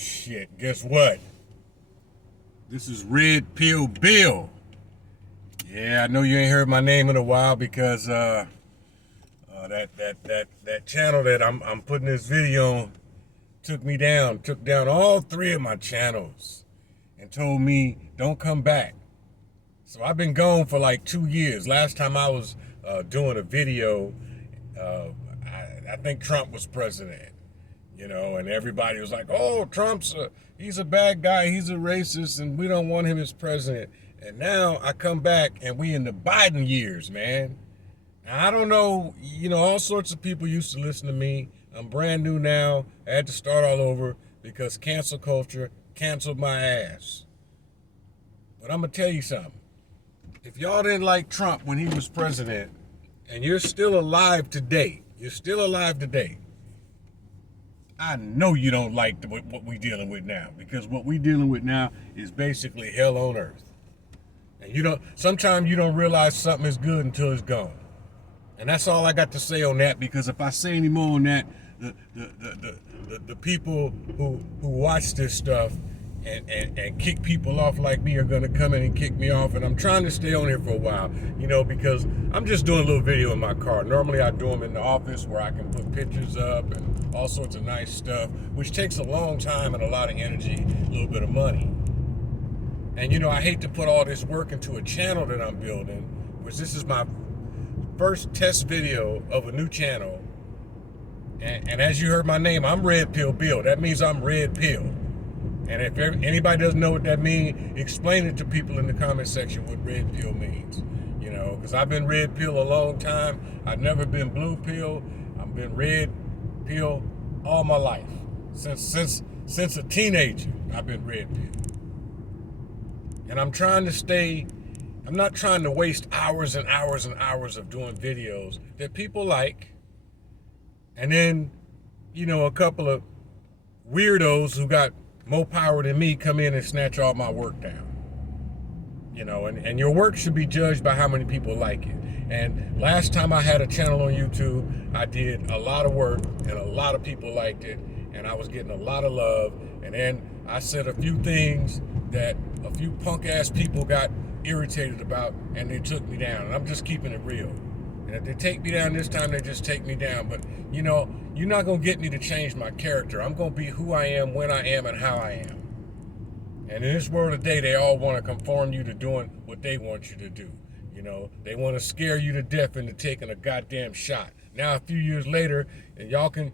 shit. Guess what? This is Redpill Bill. Yeah, I know you ain't heard my name in a while because that channel that I'm putting this video on took down all three of my channels and told me don't come back. So I've been gone for like 2 years. Last time I was doing a video, I think Trump was president, and everybody was like, oh, he's a bad guy, he's a racist, and we don't want him as president. And now I come back and we in the Biden years, man. Now, I don't know, all sorts of people used to listen to me. I'm brand new now. I had to start all over because cancel culture canceled my ass. But I'm going to tell you something. If y'all didn't like Trump when he was president, and you're still alive today, I know you don't like what we're dealing with now, because what we're dealing with now is basically hell on earth. And sometimes you don't realize something is good until it's gone. And that's all I got to say on that, because if I say any more on that, the people who watch this stuff and kick people off like me are going to come in and kick me off. And I'm trying to stay on here for a while, because I'm just doing a little video in my car. Normally I do them in the office where I can put pictures up and all sorts of nice stuff, which takes a long time and a lot of energy, a little bit of money. And I hate to put all this work into a channel that I'm building, which this is my first test video of a new channel. And as you heard my name, I'm Redpill Bill. That means I'm Red Pill. And if anybody doesn't know what that means, explain it to people in the comment section what red pill means. Because I've been red pill a long time. I've never been blue pill. I've been red pill all my life. Since a teenager, I've been red pill. And I'm not trying to waste hours and hours and hours of doing videos that people like. And then, a couple of weirdos who got more power than me come in and snatch all my work down. And your work should be judged by how many people like it. And last time I had a channel on YouTube, I did a lot of work and a lot of people liked it, and I was getting a lot of love. And then I said a few things that a few punk ass people got irritated about, and they took me down. And I'm just keeping it real. And if they take me down this time, they just take me down. But you're not gonna get me to change my character. I'm gonna be who I am, when I am, and how I am. And in this world today, they all want to conform you to doing what they want you to do. They want to scare you to death into taking a goddamn shot. Now, a few years later, and y'all can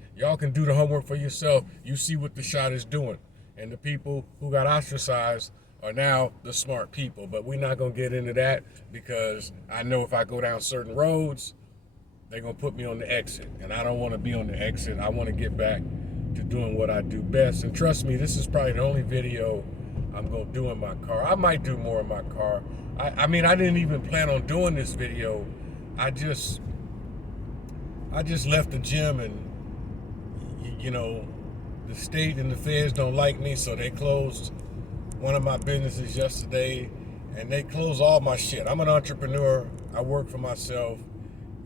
do the homework for yourself. You see what the shot is doing. And the people who got ostracized are now the smart people. But we're not gonna get into that, because I know if I go down certain roads, they're gonna put me on the exit, and I don't want to be on the exit. I want to get back to doing what I do best. And trust me, this is probably the only video I'm gonna do in my car. I might do more in my car. I mean, I didn't even plan on doing this video. I just left the gym, and the state and the feds don't like me, so they closed one of my businesses yesterday, and they closed all my shit. I'm an entrepreneur. I work for myself.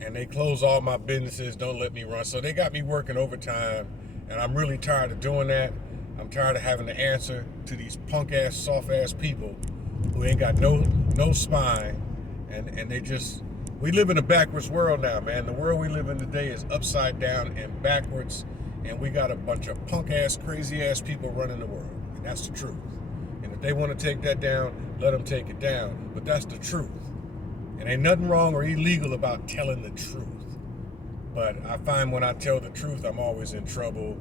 And they close all my businesses, don't let me run. So they got me working overtime, and I'm really tired of doing that. I'm tired of having to answer to these punk-ass, soft-ass people who ain't got no spine, and we live in a backwards world now, man. The world we live in today is upside down and backwards, and we got a bunch of punk-ass, crazy-ass people running the world, and that's the truth. And if they want to take that down, let them take it down, but that's the truth. And ain't nothing wrong or illegal about telling the truth. But I find when I tell the truth, I'm always in trouble.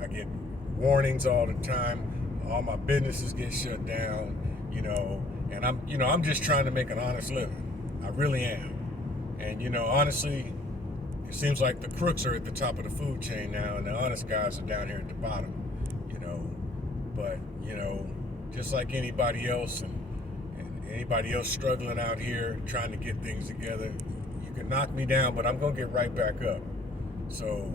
I get warnings all the time. All my businesses get shut down, and I'm just trying to make an honest living. I really am. And, honestly, it seems like the crooks are at the top of the food chain now, and the honest guys are down here at the bottom, But, just like anybody else, and anybody else struggling out here trying to get things together, you can knock me down, but I'm gonna get right back up. So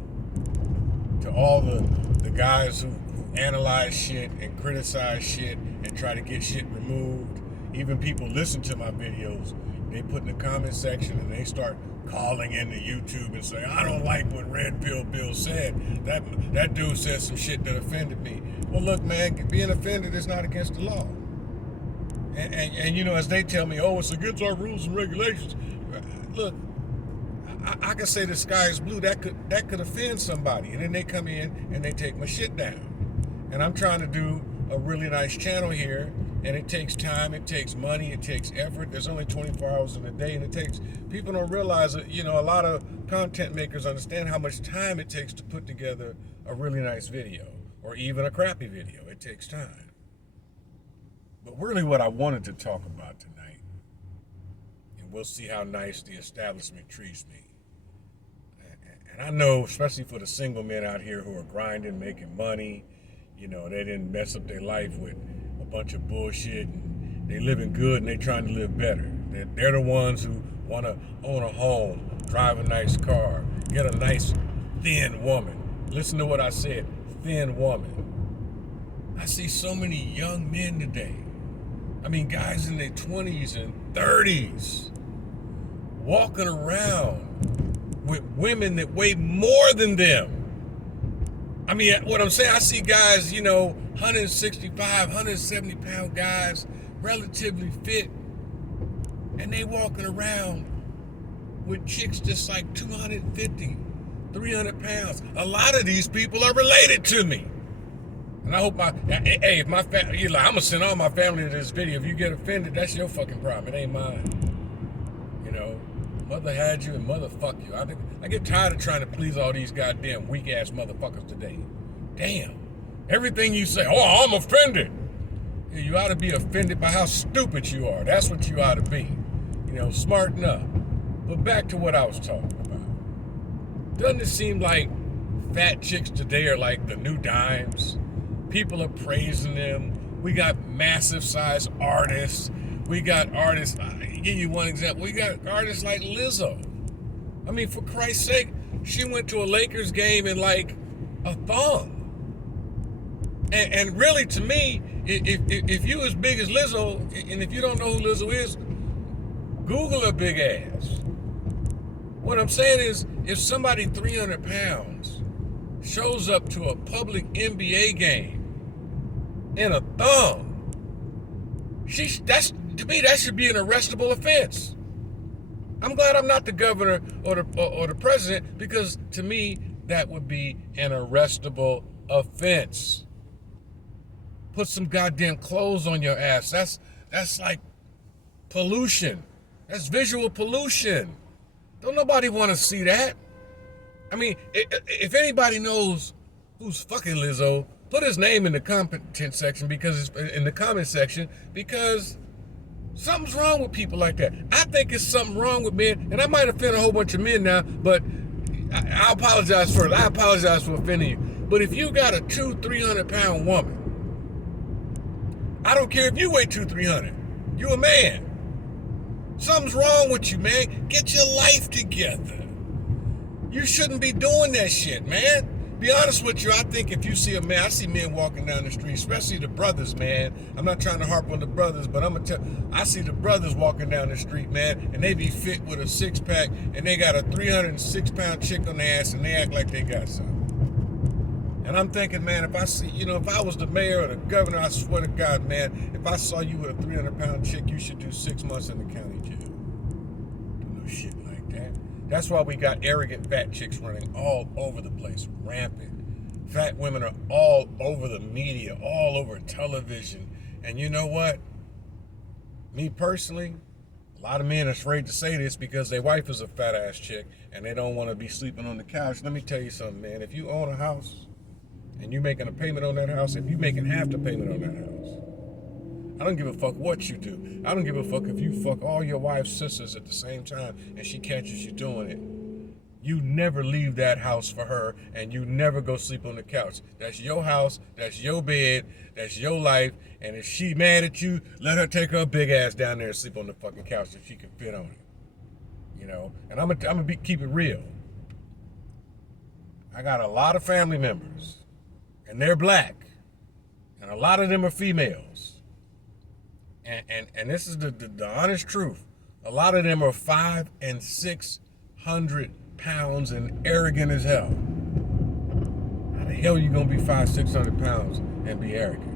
to all the guys who analyze shit and criticize shit and try to get shit removed, even people listen to my videos, they put in the comment section and they start calling into YouTube and saying, I don't like what Redpill Bill said. That dude said some shit that offended me. Well, look, man, being offended is not against the law. And you know, as they tell me, oh, it's against our rules and regulations. Look, I can say the sky is blue. That could offend somebody, and then they come in and they take my shit down. And I'm trying to do a really nice channel here, and it takes time, it takes money, it takes effort. There's only 24 hours in a day, and it takes, people don't realize that, you know, a lot of content makers understand how much time it takes to put together a really nice video, or even a crappy video. It takes time. But really what I wanted to talk about tonight, and we'll see how nice the establishment treats me. And I know, especially for the single men out here who are grinding, making money, you know, they didn't mess up their life with a bunch of bullshit, and they living good and they trying to live better. They're the ones who want to own a home, drive a nice car, get a nice thin woman. Listen to what I said, thin woman. I see so many young men today. I mean, guys in their 20s and 30s walking around with women that weigh more than them. I mean, what I'm saying, I see guys, you know, 165, 170 pound guys, relatively fit, and they walking around with chicks just like 250, 300 pounds. A lot of these people are related to me. And I hope hey, if my family, you're like, I'm gonna send all my family to this video. If you get offended, that's your fucking problem. It ain't mine. You know, mother had you and mother fuck you. I get tired of trying to please all these goddamn weak ass motherfuckers today. Damn. Everything you say, oh, I'm offended. Yeah, you ought to be offended by how stupid you are. That's what you ought to be. You know, smarten up. But back to what I was talking about. Doesn't it seem like fat chicks today are like the new dimes? People are praising them. We got massive size artists. We got artists, I'll give you one example. We got artists like Lizzo. I mean, for Christ's sake, she went to a Lakers game in like a thong. And really, to me, if you as big as Lizzo, and if you don't know who Lizzo is, Google her big ass. What I'm saying is, if somebody 300 pounds shows up to a public NBA game in a thong, to me, that should be an arrestable offense. I'm glad I'm not the governor or the president, because to me, that would be an arrestable offense. Put some goddamn clothes on your ass. That's like pollution. That's visual pollution. Don't nobody want to see that. I mean, if anybody knows who's fucking Lizzo, put his name in the comment section, because something's wrong with people like that. I think it's something wrong with men, and I might offend a whole bunch of men now, but I apologize for it. I apologize for offending you. But if you got a 200-300 pound woman, I don't care if you weigh 200-300, you a man. Something's wrong with you, man. Get your life together. You shouldn't be doing that shit, man. Be honest with you, I think if you see a man, I see men walking down the street, especially the brothers, man. I'm not trying to harp on the brothers, but I see the brothers walking down the street, man, and they be fit with a six-pack, and they got a 306 pound chick on their ass, and they act like they got something. And I'm thinking, man, if I see, you know, if I was the mayor or the governor, I swear to God, man, if I saw you with a 300 pound chick, you should do 6 months in the county jail. Do no shit like that. That's why we got arrogant fat chicks running all over the place, rampant. Fat women are all over the media, all over television. And you know what? Me personally, a lot of men are afraid to say this because their wife is a fat ass chick and they don't want to be sleeping on the couch. Let me tell you something, man. If you own a house and you're making a payment on that house, if you're making half the payment on that house, I don't give a fuck what you do. I don't give a fuck if you fuck all your wife's sisters at the same time and she catches you doing it. You never leave that house for her, and you never go sleep on the couch. That's your house, that's your bed, that's your life, and if she mad at you, let her take her big ass down there and sleep on the fucking couch if she can fit on it. You know, and I'm gonna keep it real. I got a lot of family members, and they're black, and a lot of them are females. And this is the honest truth. A lot of them are 500 and 600 500 pounds and arrogant as hell. How the hell are you gonna be 500-600 pounds and be arrogant?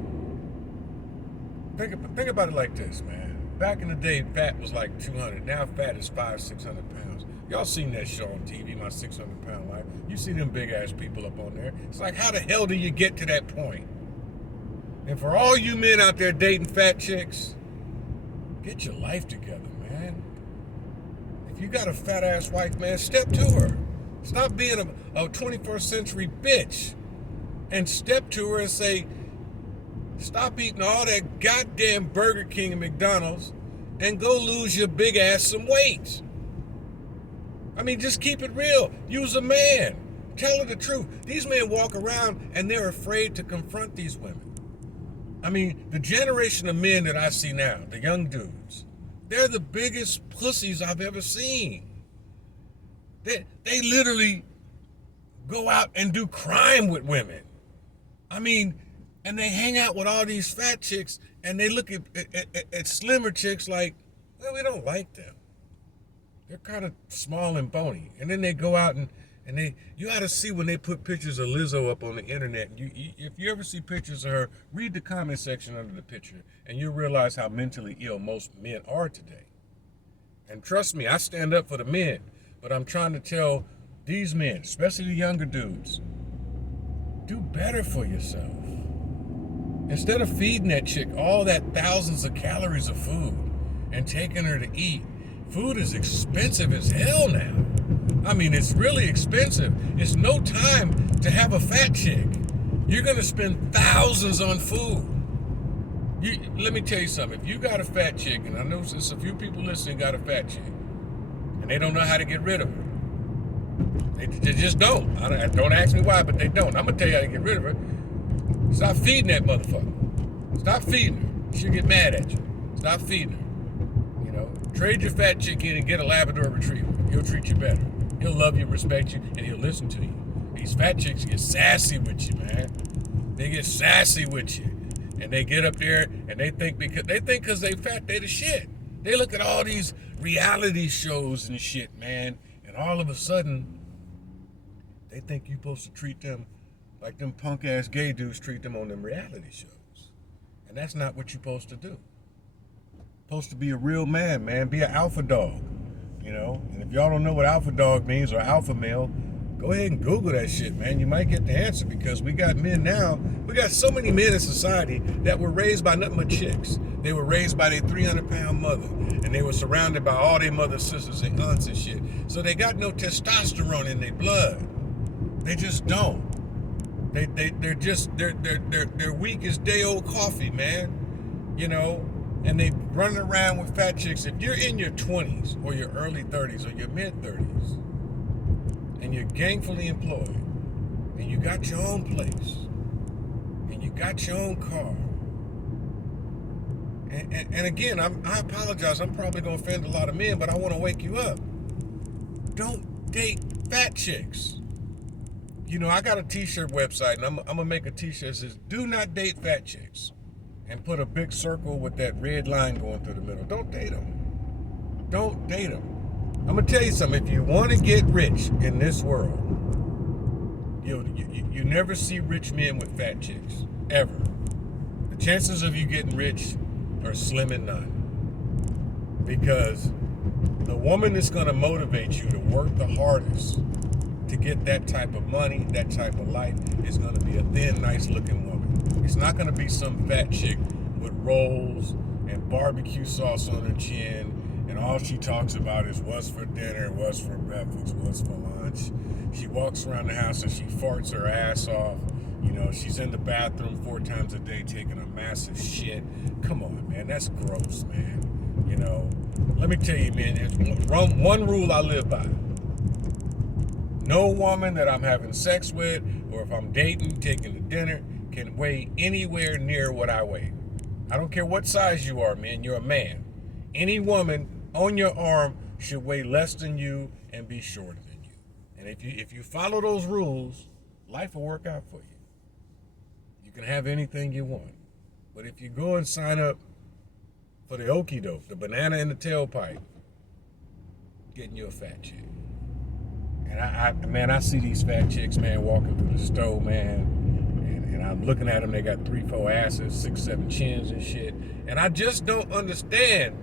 Think about it like this, man. Back in the day, fat was like 200. Now fat is 500-600 pounds. Y'all seen that show on TV, My 600 Pound Life? You see them big ass people up on there. It's like, how the hell do you get to that point? And for all you men out there dating fat chicks, get your life together, man. If you got a fat ass wife, man, step to her. Stop being a 21st century bitch. And step to her and say, stop eating all that goddamn Burger King and McDonald's and go lose your big ass some weight. I mean, just keep it real. Use a man. Tell her the truth. These men walk around and they're afraid to confront these women. I mean, the generation of men that I see now, the young dudes, they're the biggest pussies I've ever seen. They literally go out and do crime with women. I mean, and they hang out with all these fat chicks and they look at slimmer chicks like, well, we don't like them. They're kind of small and bony. And then they go out and you ought to see when they put pictures of Lizzo up on the internet. If you ever see pictures of her, read the comment section under the picture and you'll realize how mentally ill most men are today. And trust me, I stand up for the men, but I'm trying to tell these men, especially the younger dudes, do better for yourself. Instead of feeding that chick all that thousands of calories of food and taking her to eat, food is expensive as hell now. I mean, it's really expensive. It's no time to have a fat chick. You're gonna spend thousands on food. Let me tell you something. If you got a fat chick, and I know there's a few people listening got a fat chick, and they don't know how to get rid of her. They just don't. Don't ask me why, but they don't. I'm gonna tell you how to get rid of her. Stop feeding that motherfucker. Stop feeding her. She'll get mad at you. Stop feeding her. Trade your fat chick in and get a Labrador Retriever. He'll treat you better. He'll love you, respect you, and he'll listen to you. These fat chicks get sassy with you, man. They get sassy with you. And they get up there and they think because they fat, they the shit. They look at all these reality shows and shit, man. And all of a sudden, they think you're supposed to treat them like them punk ass gay dudes treat them on them reality shows. And that's not what you're supposed to do. Supposed to be a real man, be an alpha dog, And if y'all don't know what alpha dog means or alpha male, go ahead and Google that shit, man. You might get the answer because we got men now. We got so many men in society that were raised by nothing but chicks. They were raised by their 300-pound mother, and they were surrounded by all their mother's sisters and aunts and shit. So they got no testosterone in their blood. They just don't. They're weak as day old coffee, man. And they running around with fat chicks. If you're in your 20s or your early 30s or your mid 30s and you're gainfully employed and you got your own place and you got your own car, and again, I apologize, I'm probably going to offend a lot of men, but I want to wake you up. Don't date fat chicks. I got a t-shirt website and I'm going to make a t-shirt that says, do not date fat chicks. And put a big circle with that red line going through the middle. Don't date them. Don't date them. I'm going to tell you something. If you want to get rich in this world, you never see rich men with fat chicks. Ever. The chances of you getting rich are slim and none. Because the woman that's going to motivate you to work the hardest to get that type of money, that type of life, is going to be a thin, nice-looking woman. It's not going to be some fat chick with rolls and barbecue sauce on her chin, and all she talks about is what's for dinner, what's for breakfast, what's for lunch. She walks around the house and she farts her ass off. She's in the bathroom 4 times a day taking a massive shit. Come on, man, that's gross, man. Let me tell you, man, there's one rule I live by. No woman that I'm having sex with, or if I'm dating, taking to dinner, can weigh anywhere near what I weigh. I don't care what size you are, man. You're a man. Any woman on your arm should weigh less than you and be shorter than you. And if you follow those rules, life will work out for you. You can have anything you want. But if you go and sign up for the okie doke, the banana in the tailpipe, getting you a fat chick. And I see these fat chicks, man, walking through the store, man, and I'm looking at them. They got 3, 4 asses, 6, 7 chins and shit. And I just don't understand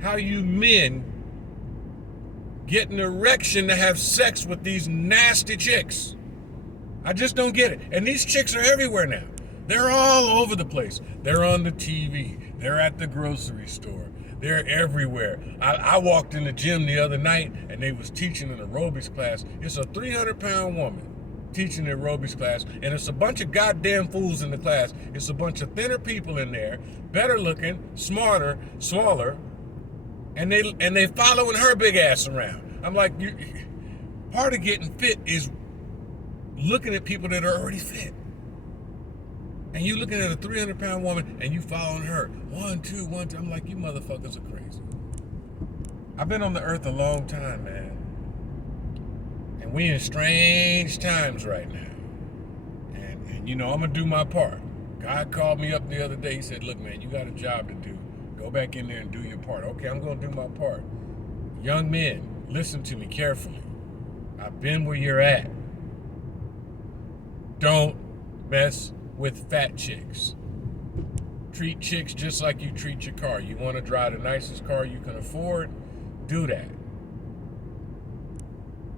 how you men get an erection to have sex with these nasty chicks. I just don't get it. And these chicks are everywhere now. They're all over the place. They're on the TV. They're at the grocery store. They're everywhere. I walked in the gym the other night and they was teaching an aerobics class. It's a 300-pound woman teaching an aerobics class, and it's a bunch of goddamn fools in the class. It's a bunch of thinner people in there, better looking, smarter, smaller, and they following her big ass around. I'm like, part of getting fit is looking at people that are already fit. And you looking at a 300-pound woman and you following her. 1, 2, 1, 2. I'm like, you motherfuckers are crazy. I've been on the earth a long time, man. And we in strange times right now. And you know, I'm going to do my part. God called me up the other day. He said, look, man, you got a job to do. Go back in there and do your part. Okay, I'm going to do my part. Young men, listen to me carefully. I've been where you're at. Don't mess with fat chicks. Treat chicks just like you treat your car. You want to drive the nicest car you can afford? Do that.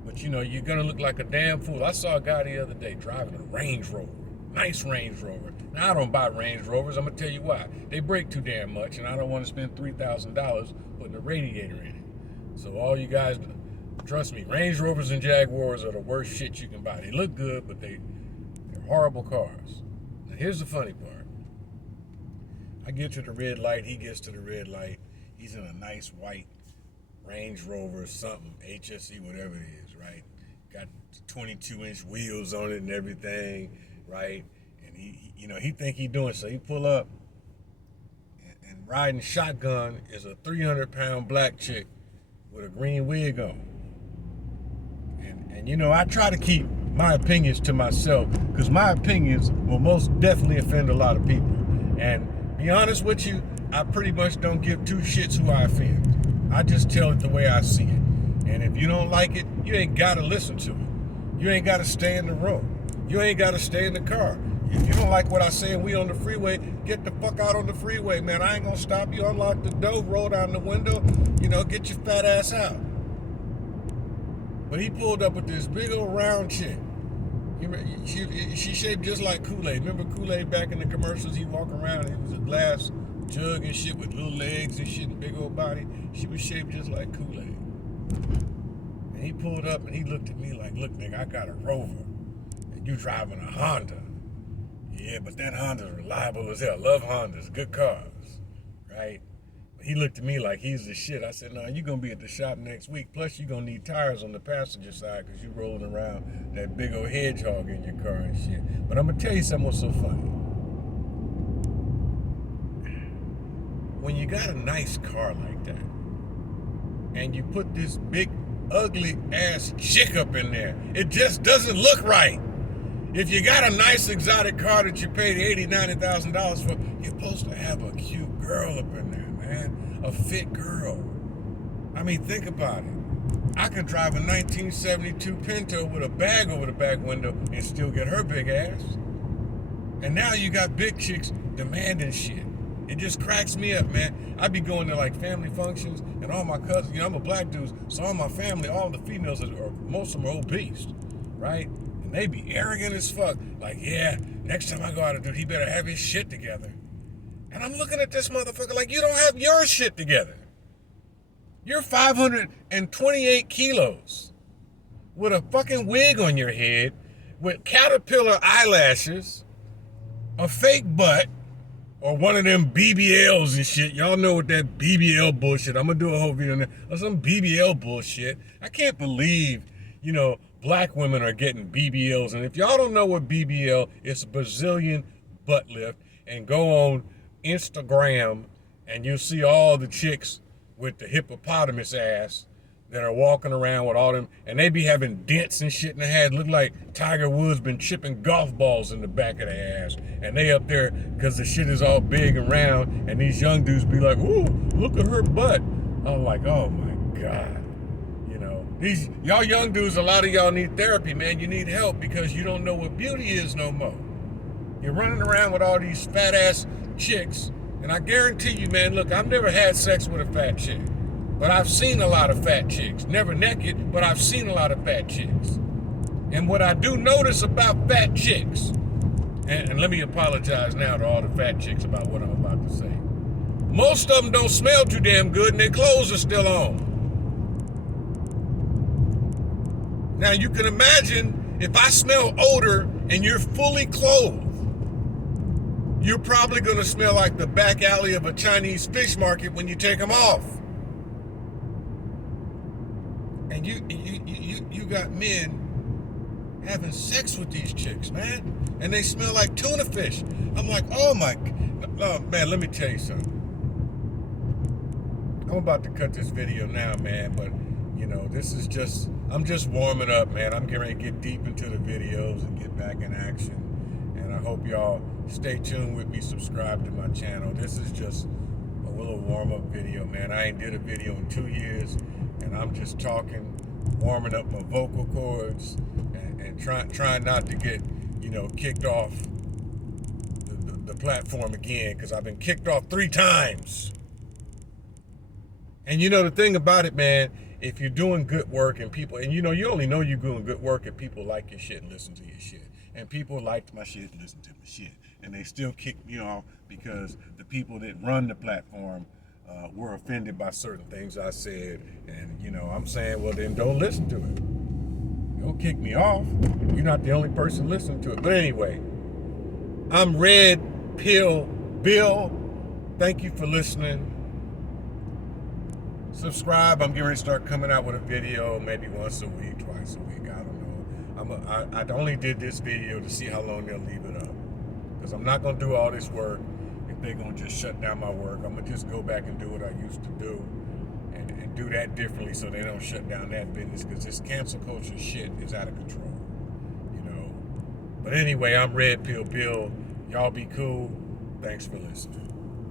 But you know, you're going to look like a damn fool. I saw a guy the other day driving a Range Rover. Nice Range Rover. Now, I don't buy Range Rovers. I'm going to tell you why. They break too damn much, and I don't want to spend $3,000 putting a radiator in it. So all you guys, trust me, Range Rovers and Jaguars are the worst shit you can buy. They look good, but they're horrible cars. Now, here's the funny part. I get to the red light. He gets to the red light. He's in a nice white Range Rover something, HSE, whatever it is, right? Got 22-inch wheels on it and everything, right? And he think he doing so. He pull up and riding shotgun is a 300-pound black chick with a green wig on. And you know, I try to keep my opinions to myself because my opinions will most definitely offend a lot of people. And be honest with you, I pretty much don't give two shits who I offend. I just tell it the way I see it. And if you don't like it, you ain't got to listen to it. You ain't got to stay in the room. You ain't got to stay in the car. If you don't like what I say and we on the freeway, get the fuck out on the freeway, man. I ain't going to stop you. Unlock the door, roll down the window, get your fat ass out. But he pulled up with this big old round chick. She shaped just like Kool-Aid. Remember Kool-Aid back in the commercials? He walk around, it was a glass jug and shit with little legs and shit and big old body. She was shaped just like Kool-Aid. And he pulled up and he looked at me like, look, nigga, I got a Rover and you driving a Honda. Yeah, but that Honda's reliable as hell. Love Hondas, good cars, right? But he looked at me like he's the shit. I said, no, you're going to be at the shop next week. Plus, you're going to need tires on the passenger side because you're rolling around that big old hedgehog in your car and shit. But I'm going to tell you something what's so funny. When you got a nice car like that, and you put this big, ugly ass chick up in there, it just doesn't look right. If you got a nice exotic car that you paid $80,000, $90,000 for, you're supposed to have a cute girl up in there, man. A fit girl. I mean, think about it. I could drive a 1972 Pinto with a bag over the back window and still get her big ass. And now you got big chicks demanding shit. It just cracks me up, man. I be going to like family functions and all my cousins, I'm a black dude, so all my family, all the females, most of them are obese, right? And they be arrogant as fuck. Like, yeah, next time I go out and do, he better have his shit together. And I'm looking at this motherfucker like, you don't have your shit together. You're 528 kilos with a fucking wig on your head, with caterpillar eyelashes, a fake butt, or one of them BBLs and shit. Y'all know what that BBL bullshit. I'm gonna do a whole video on that. Or some BBL bullshit. I can't believe, black women are getting BBLs. And if y'all don't know what BBL, it's a Brazilian butt lift. And go on Instagram and you'll see all the chicks with the hippopotamus ass that are walking around with all them, and they be having dents and shit in their head. Look like Tiger Woods been chipping golf balls in the back of their ass. And they up there because the shit is all big and round, and these young dudes be like, ooh, look at her butt. I'm like, oh my God. These y'all young dudes, a lot of y'all need therapy, man. You need help because you don't know what beauty is no more. You're running around with all these fat ass chicks, and I guarantee you, man, look, I've never had sex with a fat chick, but I've seen a lot of fat chicks. Never naked, but I've seen a lot of fat chicks. And what I do notice about fat chicks, and let me apologize now to all the fat chicks about what I'm about to say. Most of them don't smell too damn good, and their clothes are still on. Now you can imagine if I smell odor and you're fully clothed, you're probably gonna smell like the back alley of a Chinese fish market when you take them off. And you got men having sex with these chicks, man, and they smell like tuna fish. I'm like, oh man, let me tell you something. I'm about to cut this video now, man, but you know, I'm just warming up, man. I'm getting ready to get deep into the videos and get back in action. And I hope y'all stay tuned with me, subscribe to my channel. This is just a little warm-up video, man. I ain't did a video in 2 years, and I'm just talking, warming up my vocal cords, and trying not to get, you know, kicked off the platform again, because I've been kicked off 3 times. And you know the thing about it, man, if you're doing good work and people, and you know, you only know you're doing good work if people like your shit and listen to your shit. And people liked my shit and listened to my shit. And they still kick me off because the people that run the platform were offended by certain things I said. And, you know, I'm saying, well, then don't listen to it. Don't kick me off. You're not the only person listening to it. But anyway, I'm Redpill. Thank you for listening. Subscribe. I'm getting ready to start coming out with a video maybe once a week, twice a week. I don't know. I only did this video to see how long they'll leave it up, because I'm not going to do all this work if they're going to just shut down my work. I'm going to just go back and do what I used to do and do that differently so they don't shut down that business, because this cancel culture shit is out of control, you know. But anyway, I'm Redpill Bill. Y'all be cool. Thanks for listening.